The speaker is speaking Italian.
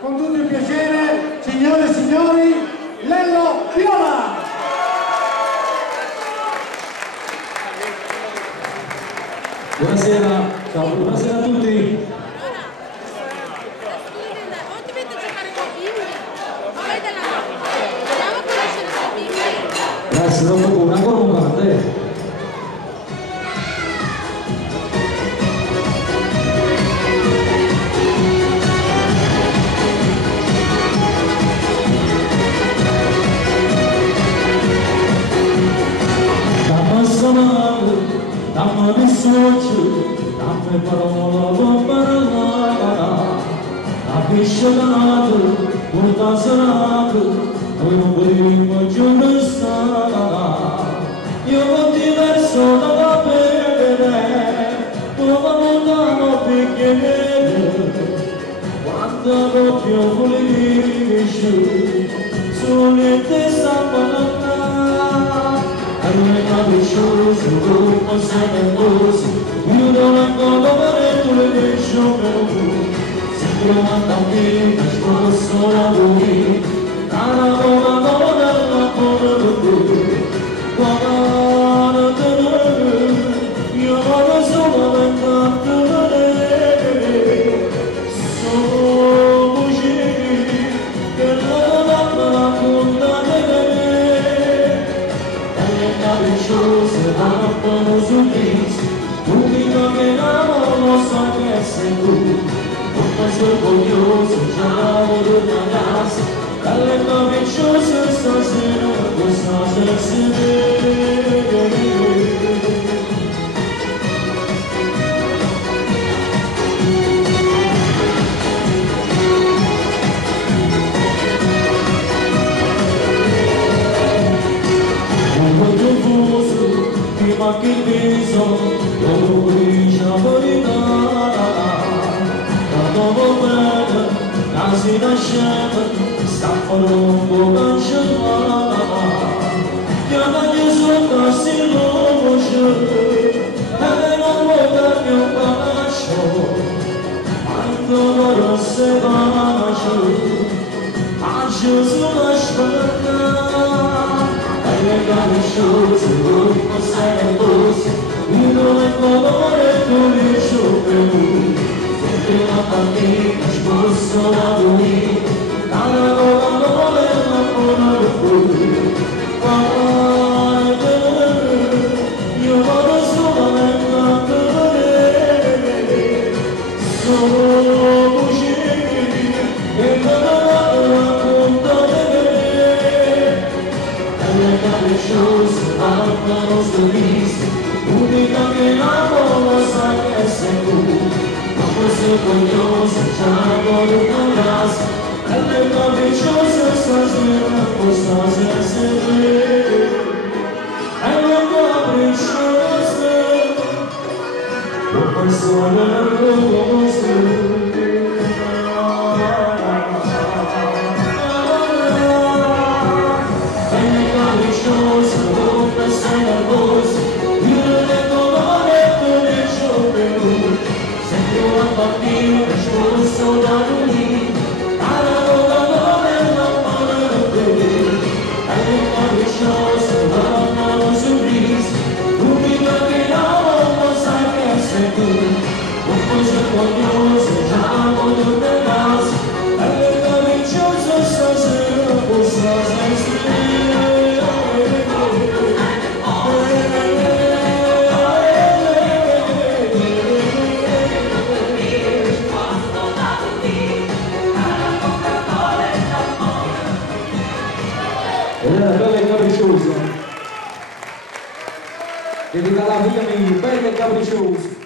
con tutto il piacere, signore e signori, Lello Viola! Buonasera, ciao, buonasera a tutti. Grazie, dopo una corromante. Dammi il socio, dammi parola parlare, avvicinato, porta serato, noi non potremmo giù stare. Io ho diverso da bere, come lontano bicchiere, quando doppio volevi giù, sulle testa palata. Capriccioso, come sei nervoso, io non ancora vorrei le sciopero, sempre una cammina, sposto la lui, cara buona donna, la buona lui, buona te, io voglio solamente te, sono così, che la donna racconta di me. Capriccioso, amano sorriso, l'unico che amo lo so che sei tu. Non sei orgoglioso, già lavoro da casa, dalle capricciose stasera, questa sera. Ma che peso, lo briscia verità, da dopo bene, quasi nasceva, sta formando cancellata, chiamagli sotto si conosce, e non vuoi darmi un bacio, quando loro se bacio sulla spalla. Capriccioso, come sei nervoso, io non è colore tu mi sciopero, sempre una partita, sposto la lui, cara buona la buona lui, guarda, io voglio solamente te, sono così, e capriccioso, amano sorriso, l'unica che amo lo sai che sei tu. Non sei orgoglioso, già lavoro da casa, e le capricciose stasera, questa sera. E le capricciose, come sono nervose. Bella e capricciosa, dedicata alla figlia mia, bella e capricciosa.